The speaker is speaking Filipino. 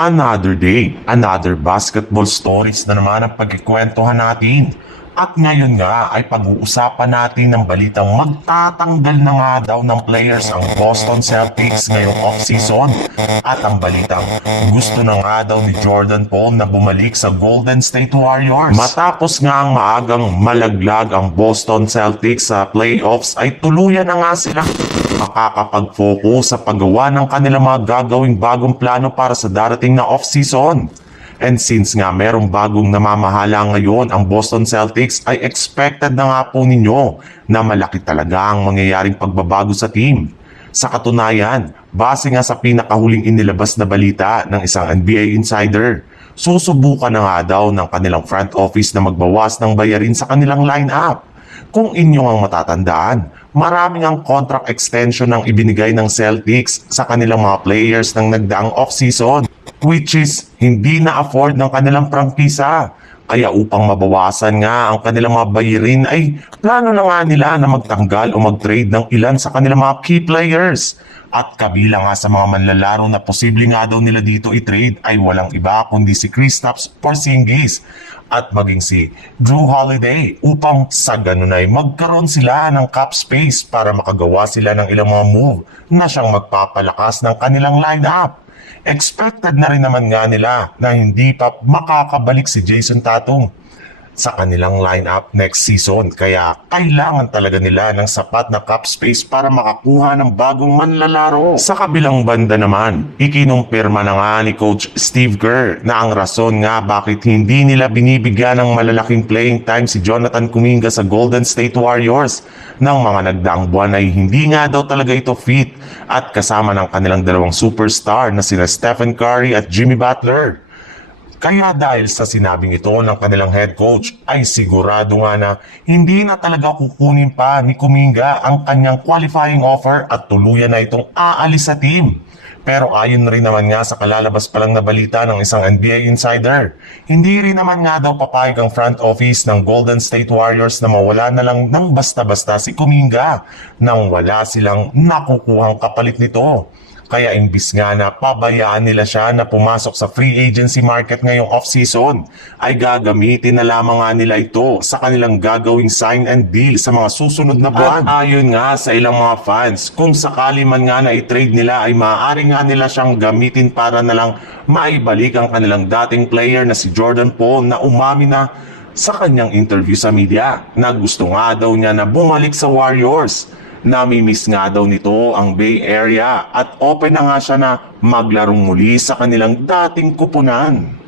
Another day, another basketball stories na naman ang pagkikwentuhan natin. At ngayon nga ay pag-uusapan natin ng balitang magtatanggal na nga daw ng players ang Boston Celtics ngayong off-season. At ang balitang gusto na nga daw ni Jordan Poole na bumalik sa Golden State Warriors. Matapos nga ang maagang malaglag ang Boston Celtics sa playoffs ay tuluyan na nga sila makakapag-focus sa paggawa ng kanilang mga gagawing bagong plano para sa darating na off-season. And since nga merong bagong namamahala ngayon ang Boston Celtics, ay expected na nga po ninyo na malaki talaga ang mangyayaring pagbabago sa team. Sa katunayan, base nga sa pinakahuling inilabas na balita ng isang NBA insider, susubukan na nga daw ng kanilang front office na magbawas ng bayarin sa kanilang lineup. Kung inyong ang matatandaan, maraming ang contract extension ang ibinigay ng Celtics sa kanilang mga players ng nagdaang off-season, which is hindi na-afford ng kanilang prangkisa. Kaya upang mabawasan nga ang kanilang mga bayarin ay plano na nga nila na magtanggal o mag-trade ng ilan sa kanilang mga key players. At kabilang nga sa mga manlalaro na posible nga daw nila dito i-trade ay walang iba kundi si Kristaps Porzingis at maging si Jrue Holiday upang sa ganun ay magkaroon sila ng cap space para makagawa sila ng ilang mga move na siyang magpapalakas ng kanilang lineup. Expected na rin naman nga nila na hindi pa makakabalik si Jason Tatum sa kanilang lineup next season. Kaya kailangan talaga nila ng sapat na cap space para makakuha ng bagong manlalaro. Sa kabilang banda naman, ikinumpirma na nga ni Coach Steve Kerr na ang rason nga bakit hindi nila binibigyan ng malalaking playing time si Jonathan Kuminga sa Golden State Warriors ng mga nagdaang buwan ay hindi nga daw talaga ito fit at kasama ng kanilang dalawang superstar na sina Stephen Curry at Jimmy Butler. Kaya dahil sa sinabing ito ng kanilang head coach ay sigurado nga na hindi na talaga kukunin pa ni Kuminga ang kanyang qualifying offer at tuluyan na itong aalis sa team. Pero ayon rin naman nga sa kalalabas pa lang na balita ng isang NBA insider, hindi rin naman nga daw papayag ang front office ng Golden State Warriors na mawala na lang ng basta-basta si Kuminga nang wala silang nakukuhang kapalit nito. Kaya imbis nga na pabayaan nila siya na pumasok sa free agency market ngayong off-season, ay gagamitin na lamang nga nila ito sa kanilang gagawing sign and deal sa mga susunod na buwan. At ayon nga sa ilang mga fans, kung sakali man nga na i-trade nila ay maaari nga nila siyang gamitin para na lang maibalik ang kanilang dating player na si Jordan Poole na umamin na sa kanyang interview sa media na gusto nga daw niya na bumalik sa Warriors. Namimiss nga daw nito ang Bay Area at open na nga siya na maglarong muli sa kanilang dating kupunan.